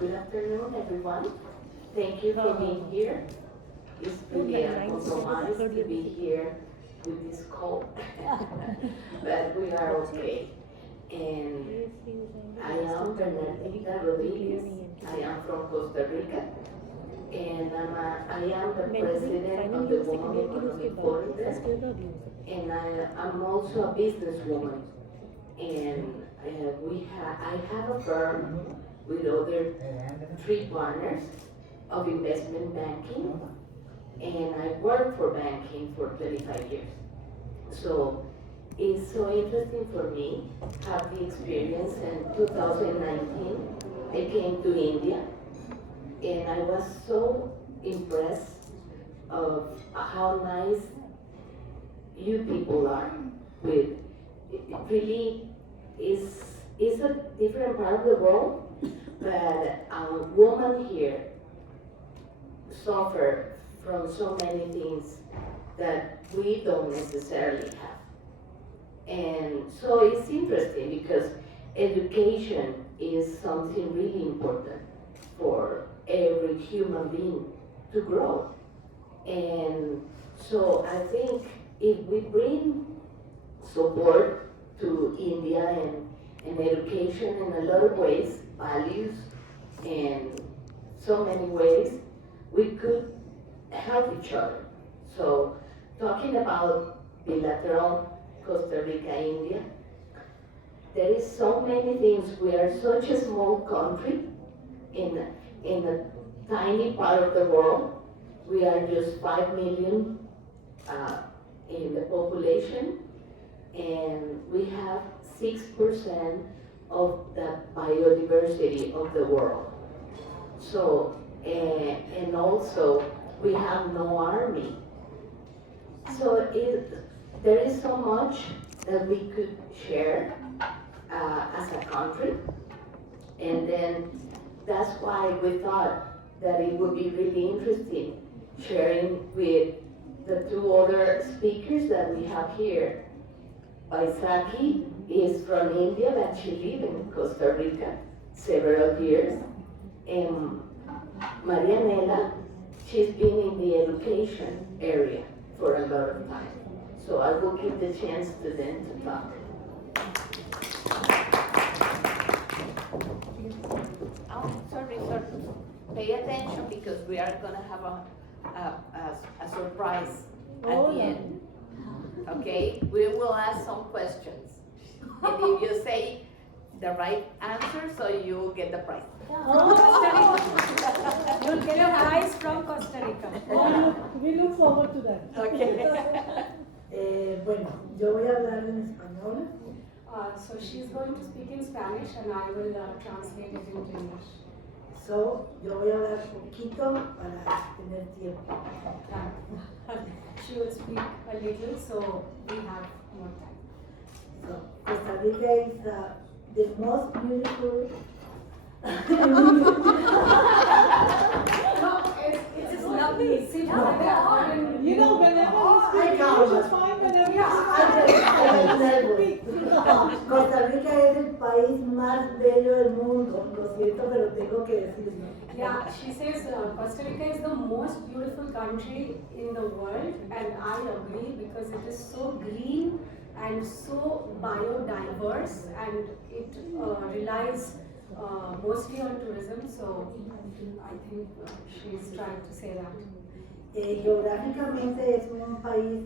Good afternoon, everyone. Thank you for being here. It's really a compromise to be here with this cold, but we are okay. And I am Bernardita Rodríguez. I am from Costa Rica, and I am the president of the Women Economic Forum there. And I'm also a businesswoman. And I have a firm with other 3 partners of investment banking, and I worked for banking for 25 years. So it's so interesting for me to have the experience. In 2019, I came to India, and I was so impressed of how nice you people are. With it really is a different part of the world, but a woman here suffer from so many things that we don't necessarily have. And so it's interesting because education is something really important for every human being to grow. And so I think if we bring support to India and education in a lot of ways, values, and so many ways, we could help each other. So talking about bilateral Costa Rica, India, there is so many things. We are such a small country in a tiny part of the world. We are just 5 million in the population, and we have 6% of the biodiversity of the world. So, and also we have no army. So there is so much that we could share as a country, and then that's why we thought that it would be really interesting sharing with the 2 other speakers that we have here. Baisakhi is from India, but she lived in Costa Rica several years. And Marianela, she's been in the education area for a lot of time. So I will give the chance to them to talk. Oh, sorry. Pay attention because we are going to have a surprise at the end. Okay, we will ask some questions. And if you say the right answer, so you get the prize. Oh, Costa Rica. You'll get a prize from Costa Rica. We look forward to that. Okay. Bueno, yo voy a hablar en español. So she's going to speak in Spanish and I will translate it into English. So, yo voy a hablar poquito para tener tiempo. She will speak a little, so we have more time. So, Costa Rica is the most beautiful. No, it's lovely. See, You know, whenever you speak English, it's fine. Whenever Costa Rica es el país más bello del mundo. Lo siento, pero tengo que decirlo. Yeah, she says Costa Rica is the most beautiful country in the world, and I agree because it is so green and so biodiverse, and it relies mostly on tourism. So I think she's trying to say that. Geográficamente es un país,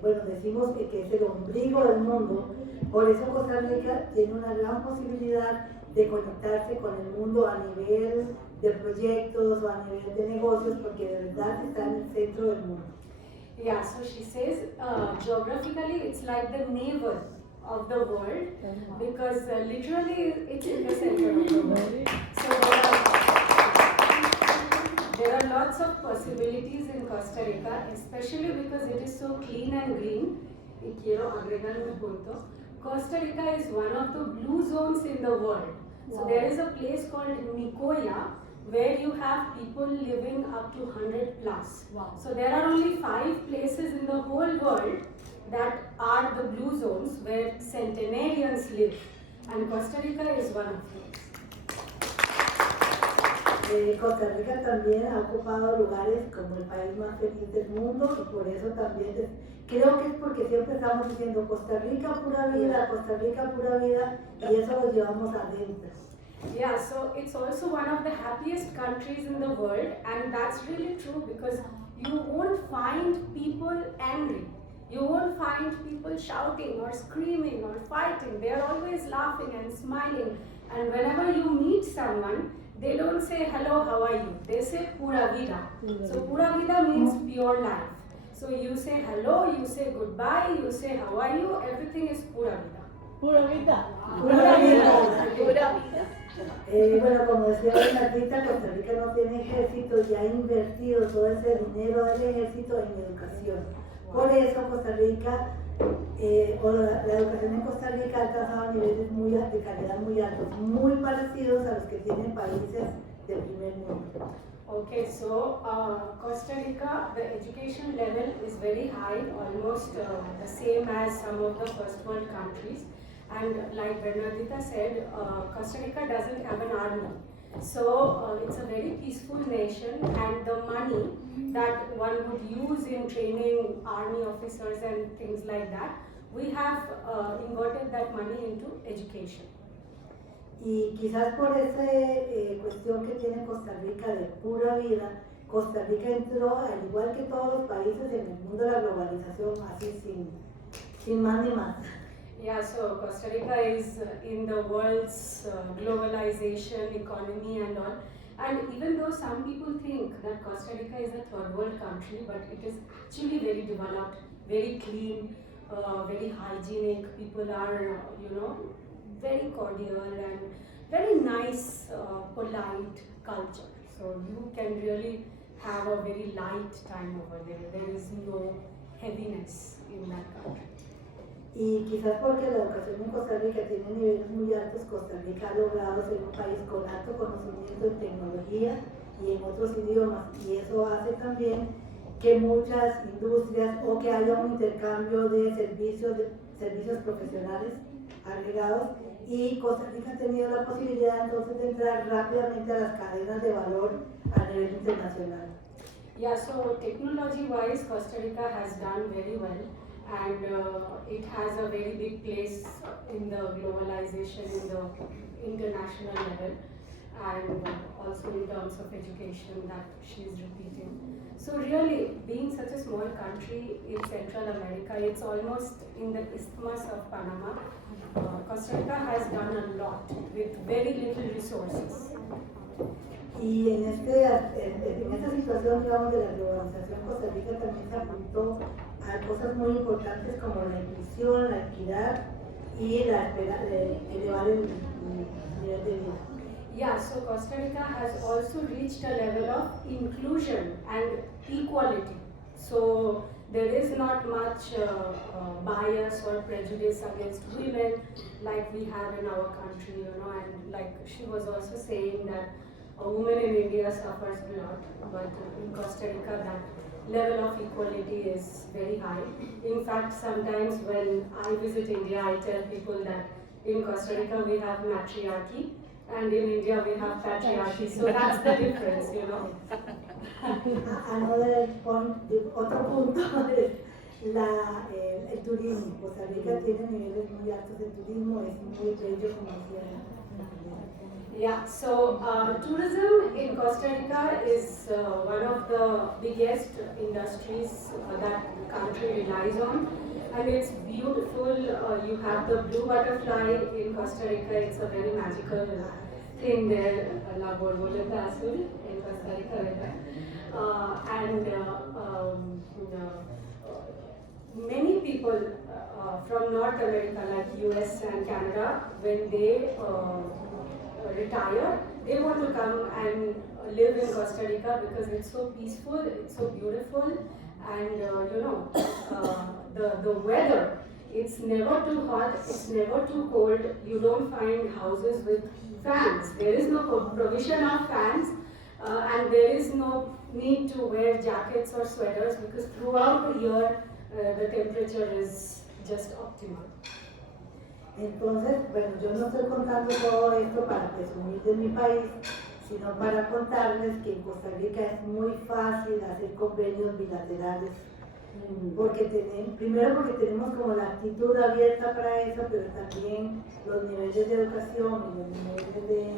bueno, decimos que es el ombligo del mundo, por eso Costa Rica tiene una gran posibilidad de conectarse con el mundo a nivel de proyectos o a nivel de negocios, porque de verdad está en el centro del mundo. Yeah, so she says geographically it's like the navel of the world, because literally it's in the center of the world. So there are lots of possibilities in Costa Rica, especially because it is so clean and green. Y quiero agregar un punto. Costa Rica is one of the blue zones in the world. So there is a place called Nicoya where you have people living up to 100 plus. Wow. So there are only 5 places in the whole world that are the blue zones where centenarians live, and Costa Rica is one of those. Costa Rica también ha ocupado lugares como el país más feliz del mundo y por eso también creo que es porque siempre estamos diciendo Costa Rica pura vida y eso lo llevamos adentro. Yeah, so it's also one of the happiest countries in the world, and that's really true because you won't find people angry. You won't find people shouting or screaming or fighting. They are always laughing and smiling. And whenever you meet someone, they don't say hello, how are you? They say pura vida. So pura vida means pure life. So you say hello, you say goodbye, you say how are you, everything is pura vida. Pura vida. Pura vida. Pura vida. Bueno, como decía Bernardita, Costa Rica no tiene ejército y ha invertido todo ese dinero del ejército en educación. Por eso Costa Rica, la educación en Costa Rica ha alcanzado niveles de calidad muy altos, muy parecidos a los que tienen países del primer mundo. Okay, so Costa Rica, the education level is very high, almost the same as some of the first world countries. And like Bernardita said, Costa Rica doesn't have an army. So it's a very peaceful nation, and the money that one would use in training army officers and things like that, we have inverted that money into education. Y quizás por esa cuestión que tiene Costa Rica de pura vida, Costa Rica entró, al igual que todos los países en el mundo de la globalización, así sin más ni más. Yeah, so Costa Rica is in the world's globalization economy and all. And even though some people think that Costa Rica is a third world country, but it is actually very developed, very clean, very hygienic. People are, very cordial and very nice, polite culture. So you can really have a very light time over there. There is no heaviness in that country. Y quizás porque la educación en Costa Rica tiene niveles muy altos, Costa Rica ha logrado ser un país con alto conocimiento en tecnología y en otros idiomas, y eso hace también que muchas industrias o que haya un intercambio de servicios profesionales agregados, y Costa Rica ha tenido la posibilidad entonces de entrar rápidamente a las cadenas de valor a nivel internacional. Yeah, so technology-wise, Costa Rica has done very well. And it has a very big place in the globalization, in the international level, and also in terms of education that she is repeating. So really, being such a small country in Central America, it's almost in the isthmus of Panama. Costa Rica has done a lot with very little resources. Y en esta situación, digamos, de la globalización, Costa Rica también se apuntó a cosas muy importantes como la inclusión, la equidad y elevar el nivel de vida. Yeah, so Costa Rica has also reached a level of inclusion and equality. So there is not much bias or prejudice against women like we have in our country, and like she was also saying that a woman in India suffers a lot, but in Costa Rica that level of equality is very high. In fact, sometimes when I visit India, I tell people that in Costa Rica we have matriarchy and in India we have patriarchy. So that's the difference, Another point, otro punto es el turismo. Costa Rica tiene niveles muy altos de turismo, es muy bello como decía. Yeah, so tourism in Costa Rica is one of the biggest industries that the country relies on, and it's beautiful. You have the blue butterfly in Costa Rica. It's a very magical thing there, La Borboleta Azul in Costa Rica. And many people from North America, like US and Canada, when they retire, they want to come and live in Costa Rica because it's so peaceful, it's so beautiful, and the weather, it's never too hot, it's never too cold. You don't find houses with fans. There is no provision of fans, and there is no need to wear jackets or sweaters because throughout the year the temperature is just optimal. Entonces, bueno, yo no estoy contando todo esto para presumir de mi país, sino para contarles que en Costa Rica es muy fácil hacer convenios bilaterales. Primero porque tenemos como la actitud abierta para eso, pero también los niveles de educación y los niveles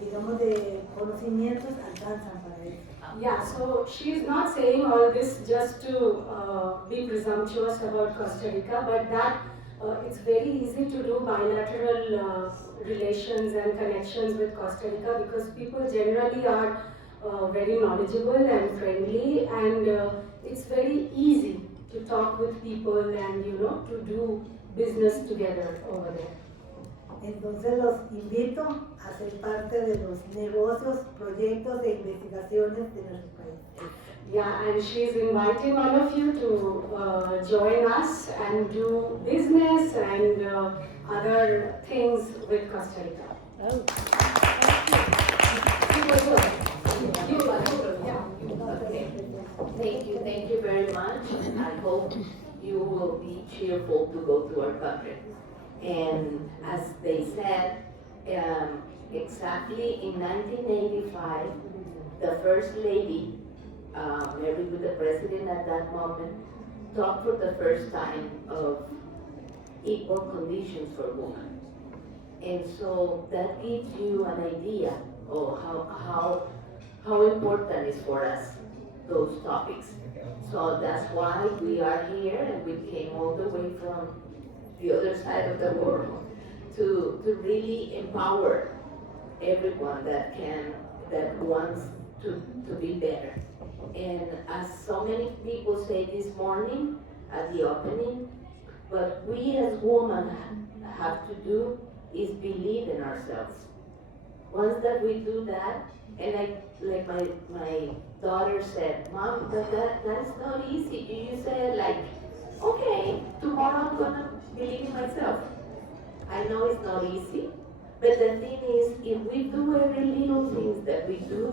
digamos, de conocimientos alcanzan para eso. Yeah, so she's not saying all this just to be presumptuous about Costa Rica, but that it's very easy to do bilateral relations and connections with Costa Rica because people generally are very knowledgeable and friendly, and it's very easy to talk with people and to do business together over there. Entonces los invito a ser parte de los negocios, proyectos e investigaciones de nuestro país. Yeah, and she's inviting all of you to join us and do business and other things with Costa Rica. Okay. Thank you very much. I hope you will be cheerful to go to our country. And as they said, exactly in 1985, the First Lady, married with the President at that moment, talked for the first time of equal conditions for women. And so that gives you an idea of how important is for us those topics. So that's why we are here, and we came all the way from the other side of the world to really empower everyone that wants to be better. And as so many people say this morning at the opening, what we as women have to do is believe in ourselves. Once that we do that, and like my daughter said, Mom, that's not easy. You said like, okay, tomorrow I'm gonna believe in myself. I know it's not easy, but the thing is, if we do every little things that we do,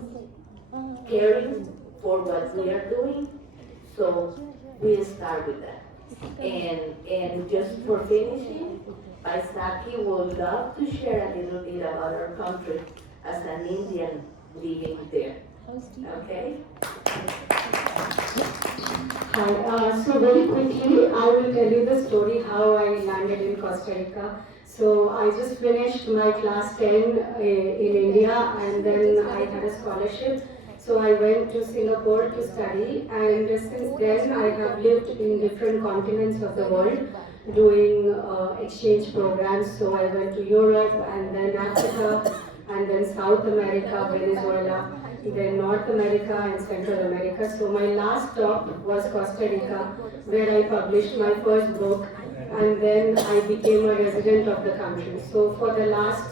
caring for what we are doing, so we start with that. And just for finishing, Baisakhi would love to share a little bit about our country as an Indian living there. Okay? Hi, so very quickly, I will tell you the story how I landed in Costa Rica. So I just finished my class 10 in India, and then I had a scholarship. So I went to Singapore to study, and since then I have lived in different continents of the world doing exchange programs. So I went to Europe, and then Africa, and then South America, Venezuela, then North America and Central America. So my last stop was Costa Rica, where I published my first book, and then I became a resident of the country. So for the last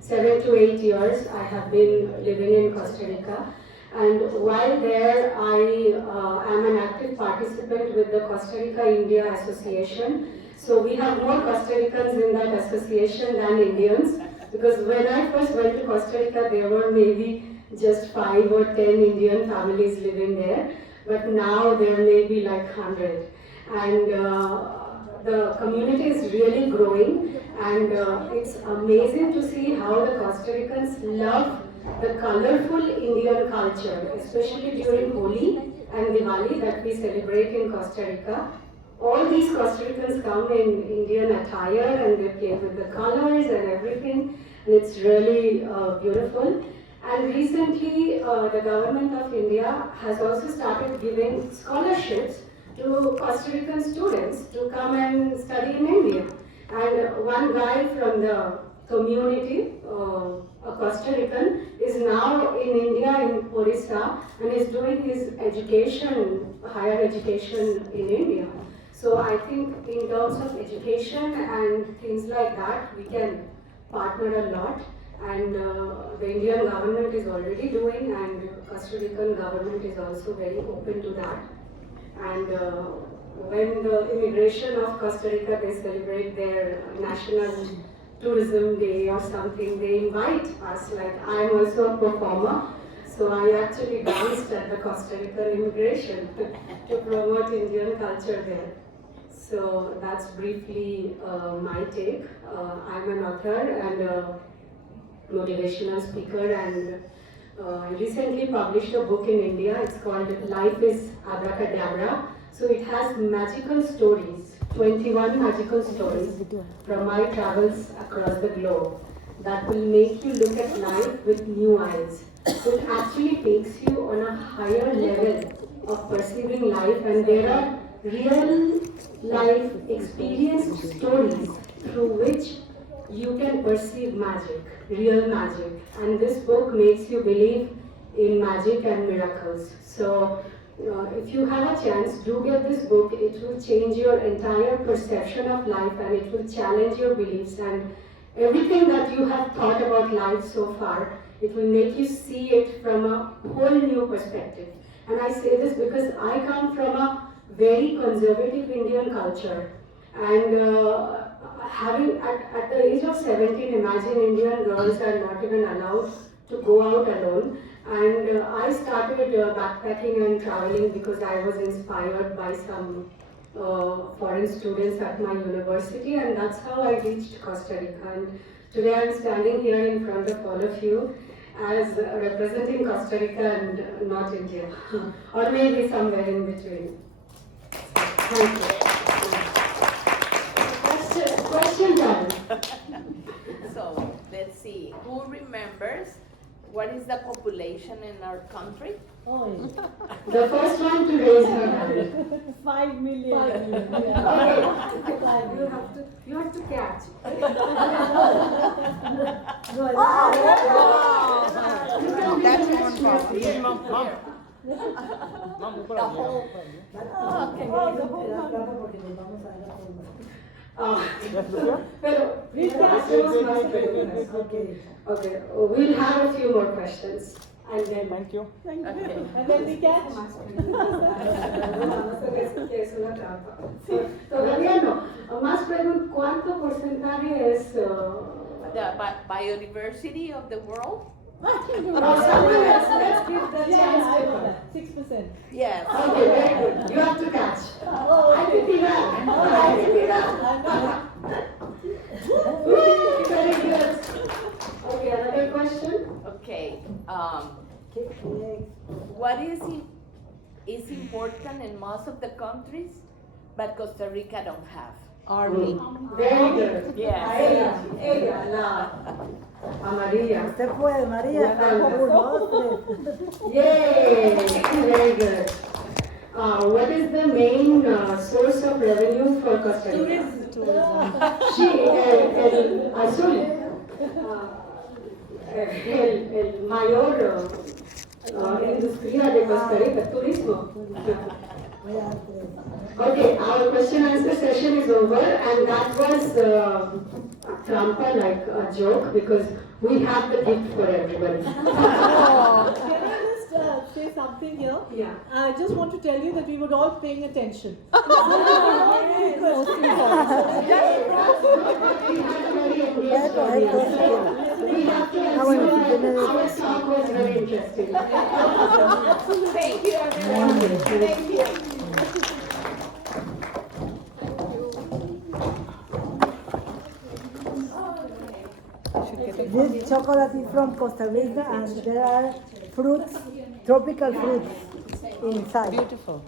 7 to 8 years, I have been living in Costa Rica. And while there, I am an active participant with the Costa Rica-India Association. So we have more Costa Ricans in that association than Indians, because when I first went to Costa Rica, there were maybe just 5 or 10 Indian families living there, but now there may be like 100. And the community is really growing, and it's amazing to see how the Costa Ricans love the colorful Indian culture, especially during Holi and Diwali that we celebrate in Costa Rica. All these Costa Ricans come in Indian attire, and they play with the colors and everything, and it's really beautiful. And recently, the government of India has also started giving scholarships to Costa Rican students to come and study in India. And one guy from the community, a Costa Rican, is now in India, in Orissa, and is doing his education, higher education in India. So I think in terms of education and things like that, we can partner a lot. And the Indian government is already doing, and Costa Rican government is also very open to that. And when the immigration of Costa Rica, they celebrate their national tourism day or something, they invite us. Like, I'm also a performer, so I actually danced at the Costa Rican immigration to promote Indian culture there. So that's briefly my take. I'm an author, and motivational speaker, and I recently published a book in India. It's called Life is Abracadabra. So it has magical stories, 21 magical stories from my travels across the globe that will make you look at life with new eyes. So it actually takes you on a higher level of perceiving life, and there are real life experienced stories through which you can perceive magic, real magic. And this book makes you believe in magic and miracles. So if you have a chance, do get this book. It will change your entire perception of life, and it will challenge your beliefs, and everything that you have thought about life so far, it will make you see it from a whole new perspective. And I say this because I come from a very conservative Indian culture, and having at the age of 17, imagine Indian girls are not even allowed to go out alone. And I started backpacking and traveling because I was inspired by some foreign students at my university, and that's how I reached Costa Rica. And today I'm standing here in front of all of you as representing Costa Rica and not India, or maybe somewhere in between. Thank you. Question time. So let's see, who remembers what is the population in our country? The first one to raise her hand. 5 million. You have to catch. That's one problem. The whole. Okay, we'll have a few more questions. And then, Thank you. Thank you. Okay. And then we catch. Todavía no. Más pregunto, ¿cuánto porcentaje es? The biodiversity of the world? Let's give the Yeah, chance I to know her. that. 6%. Yes. Okay, very good. You have to catch. I did it up. I did it up. Very good. Okay, another question? Okay. What is important in most of the countries, but Costa Rica don't have? Army. Very good. Yes. Ella, la amarilla. Usted puede, María. Uno, dos, tres. Yay! Very good. What is the main source of revenue for Costa Rica? Sí, el azul. El mayor industria de Costa Rica, turismo. Okay, our question answer session is over, and that was trampa, like a joke, because we have the gift for everybody. Can I just say something here? Yeah. I just want to tell you that we were all paying attention. We had a very engaged audience. We have to assume that our talk was very interesting. Thank you, everyone. Thank you. This chocolate is from Costa Rica, and there are fruits, tropical fruits inside. Beautiful.